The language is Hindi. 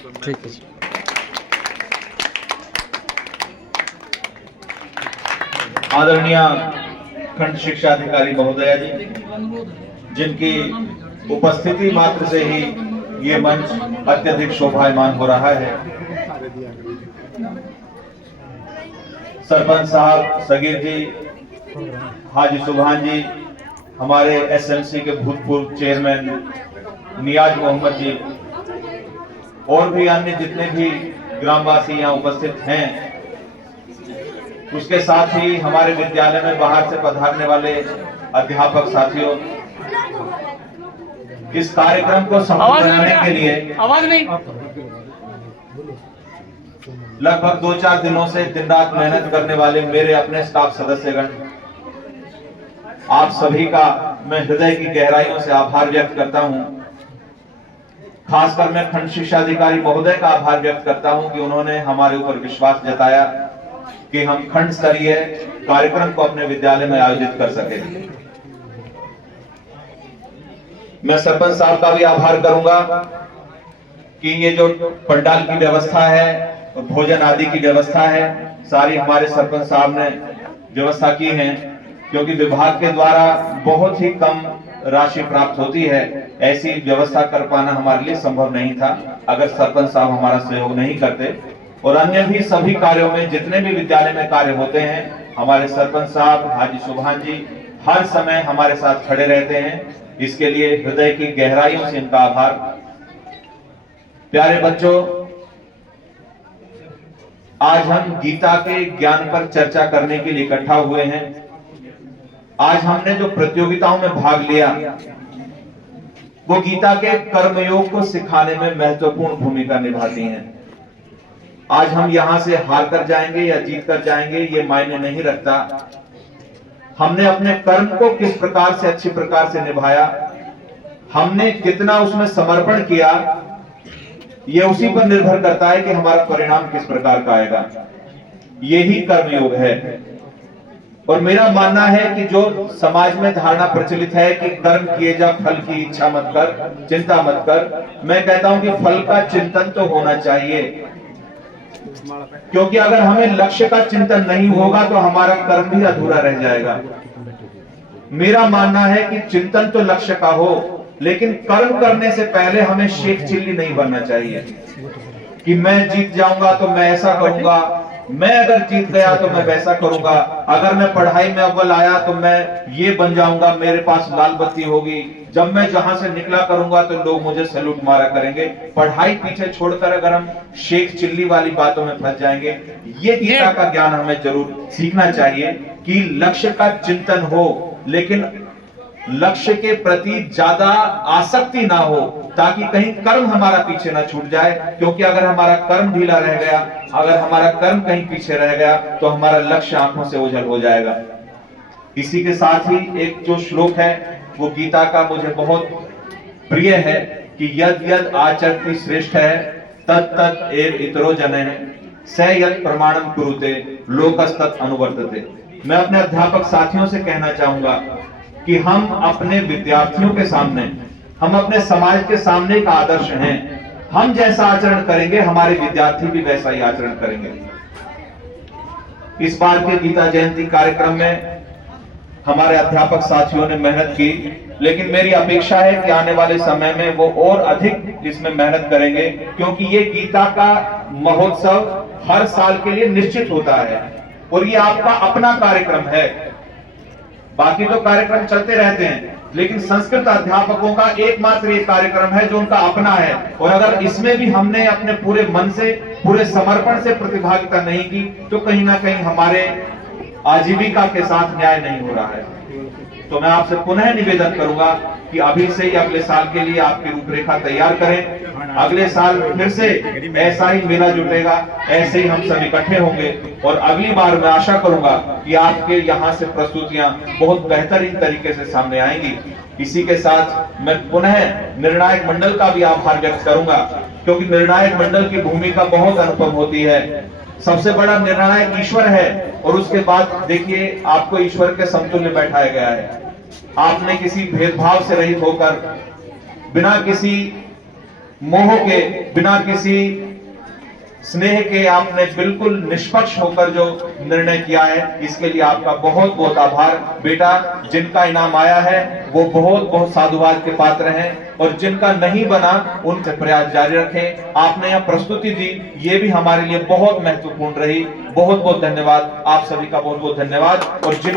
ठीक है। आदरणीय खंड शिक्षा अधिकारी महोदया जी, जिनकी उपस्थिति मात्र से ही ये मंच अत्यधिक शोभायमान हो रहा है। सरपंच साहब सगीर जी, हाजी सुभान जी, हमारे एसएमसी के भूतपूर्व चेयरमैन नियाज मोहम्मद जी और भी अन्य जितने भी ग्रामवासी यहाँ उपस्थित हैं, उसके साथ ही हमारे विद्यालय में बाहर से पधारने वाले अध्यापक साथियों, इस कार्यक्रम को सफल बनाने के लिए आवाज नहीं लगभग 2-4 दिनों से दिन रात मेहनत करने वाले मेरे अपने स्टाफ सदस्यगण, आप सभी का मैं हृदय की गहराइयों से आभार व्यक्त करता हूं। खासकर मैं खंड शिक्षा अधिकारी महोदय का आभार व्यक्त करता हूं कि उन्होंने हमारे ऊपर विश्वास जताया कि हम खंड स्तरीय कार्यक्रम को अपने विद्यालय में आयोजित कर सके। मैं सरपंच साहब का भी आभार करूंगा कि ये जो पंडाल की व्यवस्था है, भोजन आदि की व्यवस्था है, सारी हमारे सरपंच साहब ने व्यवस्था की है, क्योंकि विभाग के द्वारा बहुत ही कम राशि प्राप्त होती है। ऐसी व्यवस्था कर पाना हमारे लिए संभव नहीं था अगर सरपंच साहब हमारा सहयोग नहीं करते। और अन्य भी सभी कार्यों में, जितने भी विद्यालय में कार्य होते हैं, हमारे सरपंच साहब हाजी सुभान जी हर समय हमारे साथ खड़े रहते हैं। इसके लिए हृदय की गहराइयों से इनका आभार। प्यारे बच्चों, आज हम गीता के ज्ञान पर चर्चा करने के लिए इकट्ठा हुए हैं। आज हमने जो प्रतियोगिताओं में भाग लिया, वो गीता के कर्मयोग को सिखाने में महत्वपूर्ण भूमिका निभाती हैं। आज हम यहां से हार कर जाएंगे या जीत कर जाएंगे, ये मायने नहीं रखता। हमने अपने कर्म को किस प्रकार से अच्छी प्रकार से निभाया, हमने कितना उसमें समर्पण किया, ये उसी पर निर्भर करता है कि हमारा परिणाम किस प्रकार का आएगा। यही कर्मयोग है। और मेरा मानना है कि जो समाज में धारणा प्रचलित है कि कर्म किए जा, फल की इच्छा मत कर, चिंता मत कर, मैं कहता हूं कि फल का चिंतन तो होना चाहिए। क्योंकि अगर हमें लक्ष्य का चिंतन नहीं होगा तो हमारा कर्म भी अधूरा रह जाएगा। मेरा मानना है कि चिंतन तो लक्ष्य का हो, लेकिन कर्म करने से पहले हमें शेख चिल्ली नहीं बनना चाहिए कि मैं जीत जाऊंगा तो मैं ऐसा करूंगा, मैं अगर जीत गया तो मैं वैसा करूंगा, अगर मैं पढ़ाई में अव्वल आया तो मैं ये बन जाऊंगा, मेरे पास लाल बत्ती होगी, जब मैं जहां से निकला करूंगा तो लोग मुझे सैल्यूट मारा करेंगे। पढ़ाई पीछे छोड़कर अगर हम शेख चिल्ली वाली बातों में फंस जाएंगे, ये गीता का ज्ञान हमें जरूर सीखना चाहिए कि लक्ष्य का चिंतन हो, लेकिन लक्ष्य के प्रति ज्यादा आसक्ति ना हो, ताकि कहीं कर्म हमारा पीछे ना छूट जाए। क्योंकि अगर हमारा कर्म ढीला रह गया, अगर हमारा कर्म कहीं पीछे रह गया, तो हमारा लक्ष्य आंखों से ओझल हो जाएगा। इसी के साथ ही एक जो श्लोक है वो गीता का मुझे बहुत प्रिय है कि यद यद आचरति श्रेष्ठ है तत् तत् एव इतरो जनः स यत् प्रमाणम कुरुते लोकस्तत् अनुवर्तते। मैं अपने अध्यापक साथियों से कहना चाहूंगा कि हम अपने विद्यार्थियों के सामने, हम अपने समाज के सामने एक आदर्श हैं। हम जैसा आचरण करेंगे, हमारे विद्यार्थी भी वैसा ही आचरण करेंगे। इस बार के गीता जयंती कार्यक्रम में हमारे अध्यापक साथियों ने मेहनत की, लेकिन मेरी अपेक्षा है कि आने वाले समय में वो और अधिक इसमें मेहनत करेंगे, क्योंकि ये गीता का महोत्सव हर साल के लिए निश्चित होता है और ये आपका अपना कार्यक्रम है। बाकी तो कार्यक्रम चलते रहते हैं, लेकिन संस्कृत अध्यापकों का एकमात्र ये कार्यक्रम है जो उनका अपना है। और अगर इसमें भी हमने अपने पूरे मन से, पूरे समर्पण से प्रतिभागिता नहीं की, तो कहीं ना कहीं हमारे आजीविका के साथ न्याय नहीं हो रहा है। तो मैं आपसे पुनः निवेदन करूंगा कि अभी से ही अगले साल के लिए आपकी रूपरेखा तैयार करें। अगले साल फिर से ऐसा ही मेला जुटेगा, ऐसे ही हम सब इकट्ठे होंगे और अगली बार मैं आशा करूंगा कि आपके यहाँ से प्रस्तुतियां बहुत बेहतरीन तरीके से सामने आएंगी। इसी के साथ मैं पुनः निर्णायक मंडल का भी आभार व्यक्त करूंगा, क्योंकि निर्णायक मंडल की भूमिका बहुत अनुपम होती है। सबसे बड़ा निर्णायक ईश्वर है और उसके बाद देखिए आपको ईश्वर के समतुल्य बैठाया गया है। आपने किसी भेदभाव से रहित होकर, बिना किसी मोह के, बिना किसी स्नेह के आपने बिल्कुल निष्पक्ष होकर जो निर्णय किया है, इसके लिए आपका बहुत बहुत आभार। बेटा, जिनका इनाम आया है वो बहुत बहुत साधुवाद के पात्र हैं, और जिनका नहीं बना उनसे प्रयास जारी रखें। आपने यह प्रस्तुति दी, ये भी हमारे लिए बहुत महत्वपूर्ण रही। बहुत बहुत धन्यवाद, आप सभी का बहुत बहुत धन्यवाद। और जिन